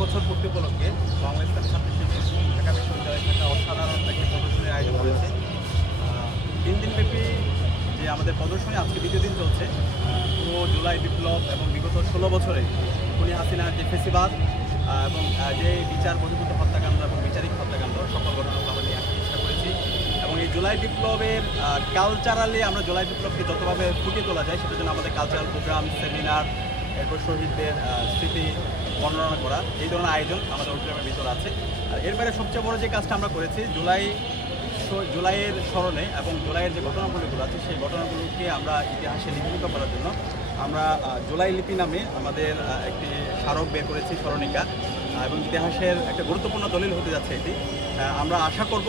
বছর পূর্তি উপলক্ষে বাংলা ইসলামী ছাত্র শিবির ঢাকা বিশ্ববিদ্যালয়ে একটা অসাধারণ একটি প্রদর্শনীর আয়োজন করেছে। 3 দিনব্যাপী যে আমাদের প্রদর্শনী আজকে দ্বিতীয় দিন চলছে। পুরো জুলাই বিপ্লব এবং বিগত 16 বছরে খুনি হাসিনার যে ফেসিবাদ এবং যে বিচার বহির্ভূত হত্যাকাণ্ড এবং বিচারিক হত্যাকাণ্ড সকল ঘটনাগুলো আমরা নিয়ে আসার চেষ্টা করেছি। এবং এই জুলাই বিপ্লবের কালচারালি আমরা জুলাই বিপ্লবকে যতভাবে ফুটিয়ে তোলা যায় সেটার জন্য আমাদের কালচারাল প্রোগ্রাম, সেমিনার, এরপর শহীদদের স্মৃতি বর্ণনা করা, এই ধরনের আয়োজন আমাদের অডিটোরিয়ামের ভিতরে আছে। আর এর বাইরে সবচেয়ে বড় যে কাজটা আমরা করেছি, জুলাইয়ের স্মরণে এবং জুলাইয়ের যে ঘটনাগুলিগুলো আছে সেই ঘটনাগুলোকে আমরা ইতিহাসে লিপিবদ্ধ করার জন্য আমরা জুলাই লিপি নামে আমাদের একটি স্মারক বের করেছি, স্মরণিকা, এবং ইতিহাসের একটা গুরুত্বপূর্ণ দলিল হতে যাচ্ছে এটি। আমরা আশা করব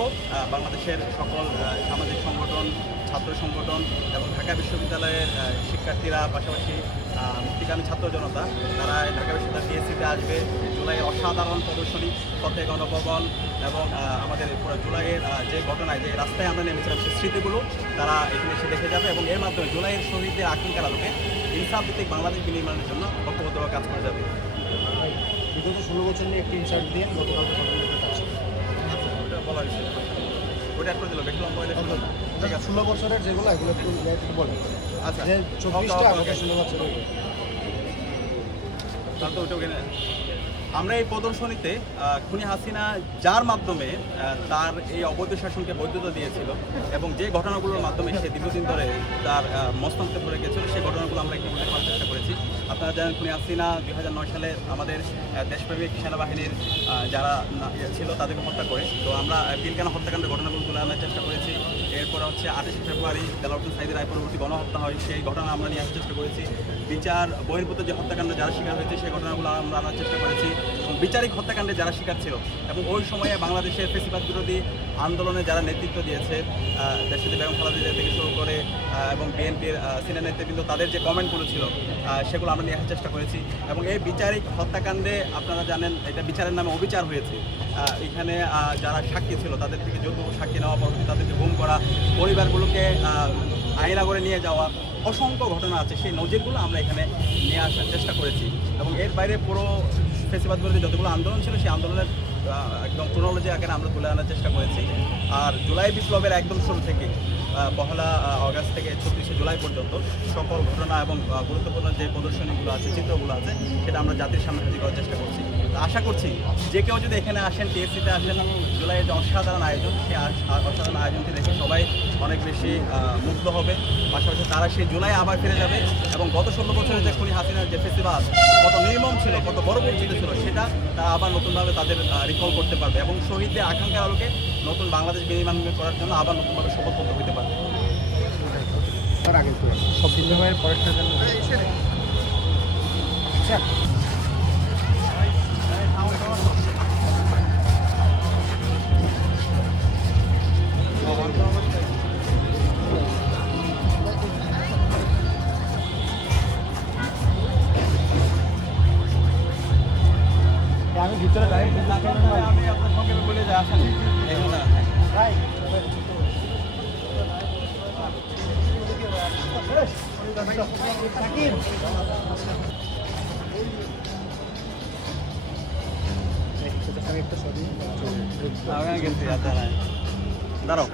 বাংলাদেশের সকল সামাজিক সংগঠন, ছাত্র সংগঠন এবং ঢাকা বিশ্ববিদ্যালয়ের শিক্ষার্থীরা, পাশাপাশি মুক্তিকামী ছাত্র জনতা, তারা ঢাকা বিশ্ববিদ্যালয় টিএসসিতে আসবে। জুলাইয়ের অসাধারণ প্রদর্শনী, পথে গণভবন এবং আমাদের পুরো জুলাইয়ের যে ঘটনায় যে রাস্তায় আমরা নেমেছিলাম সেই স্মৃতিগুলো তারা এখানে এসে দেখে যাবে এবং এর মাধ্যমে জুলাইয়ের শহীদদের আকাঙ্ক্ষার আলোকে ইনসাফ ভিত্তিক বাংলাদেশ বিনির্মাণের জন্য ঐক্যবদ্ধভাবে কাজ করে যাবে। বিগত 16 বছর নিয়ে একটি ইনসার্ট দিয়ে গতকালকে ওটা বলা হয়েছে, ওটা করে দিল বেশি লম্বা হলে 16 বছরের যেগুলো এগুলো একটু বলে। আচ্ছা, যে 24টা আমাকে 16 বছরের তাহলে তো ওটা ওখানে আমরা এই প্রদর্শনীতে খুনি হাসিনা যার মাধ্যমে তার এই অবৈধ শাসনকে বৈধতা দিয়েছিল এবং যে ঘটনাগুলোর মাধ্যমে সে দীর্ঘদিন ধরে তার মস্তকে ধরে গেছিল সেই ঘটনাগুলো আমরা একটু উল্লেখ করার চেষ্টা করেছি। আপনারা জানেন খুনি হাসিনা 2009 সালে আমাদের দেশপ্রেমিক সেনাবাহিনীর যারা ছিল তাদেরকে হত্যা করে। তো আমরা পিলখানা হত্যাকাণ্ডের ঘটনাগুলো তুলে আনার চেষ্টা করেছি। এরপর হচ্ছে 28 ফেব্রুয়ারি দেলোয়ার সাঈদী রায় পরবর্তী গণহত্যা হয়, সেই ঘটনা আমরা নিয়ে আসার চেষ্টা করেছি। বিচার বহির্ভূত যে হত্যাকাণ্ড যারা শিকার হয়েছে সেই ঘটনাগুলো আমরা আনার চেষ্টা করেছি এবং বিচারিক হত্যাকাণ্ডে যারা শিকার ছিল এবং ওই সময়ে বাংলাদেশের ফেসিবাদ বিরোধী আন্দোলনে যারা নেতৃত্ব দিয়েছে, দেশে বেগম খালেদা জিয়া থেকে শুরু করে এবং বিএনপির সিনিয়র নেতৃবৃন্দ, তাদের যে কমেন্টগুলো ছিল সেগুলো আমরা নিয়ে আসার চেষ্টা করেছি। এবং এই বিচারিক হত্যাকাণ্ডে আপনারা জানেন এটা বিচারের নামে অবিচার হয়েছে। এখানে যারা সাক্ষী ছিল তাদের থেকে যৌতুক সাক্ষী নেওয়া, পরবর্তী তাদেরকে গুম করা, পরিবারগুলোকে আইনাগরে নিয়ে যাওয়া, অসংখ্য ঘটনা আছে। সেই নজিরগুলো আমরা এখানে নিয়ে আসার চেষ্টা করেছি এবং এর বাইরে পুরো ফেসিবাদ বিরোধী যতগুলো আন্দোলন ছিল সেই আন্দোলনের একদম ক্রোনোলজি আকারে আমরা তুলে আনার চেষ্টা করেছি। আর জুলাই বিপ্লবের একদম শুরু থেকে 1 আগস্ট থেকে 36 জুলাই পর্যন্ত সকল ঘটনা এবং গুরুত্বপূর্ণ যে প্রদর্শনীগুলো আছে, চিত্রগুলো আছে, সেটা আমরা জাতির সামনে হাজির করার চেষ্টা করছি। আশা করছি যে কেউ যদি এখানে আসেন, টিএসসিতে আসেন, জুলাইয়ের যে অসাধারণ আয়োজন, সেই অসাধারণ আয়োজনটি দেখে সবাই অনেক বেশি মুগ্ধ হবে। পাশাপাশি তারা সেই জুলাই আবার ফিরে যাবে এবং গত 16 বছরের যে খুনি হাসিনার যে ফেসিবাদ কত নির্মম ছিল, কত বর্বরচিত ছিল, সেটা তারা আবার নতুনভাবে তাদের রিকল করতে পারবে এবং শহীদদের আকাঙ্ক্ষার আলোকে নতুন বাংলাদেশ বিনির্মাণ করার জন্য আবার নতুনভাবে শপথবদ্ধ হতে পারবে। তার আগে সব বিভাগের পরেরটার জন্য আমি ভিতরে আমি আপনার সঙ্গে বলে যাই আসেন দাঁড়াও।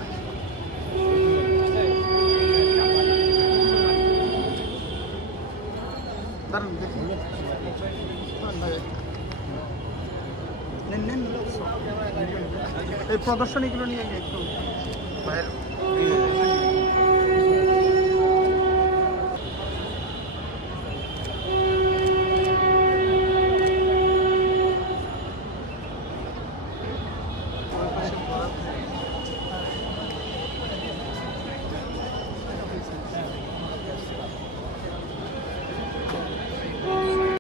এই প্রদর্শনীগুলো নিয়ে একটু বাইরে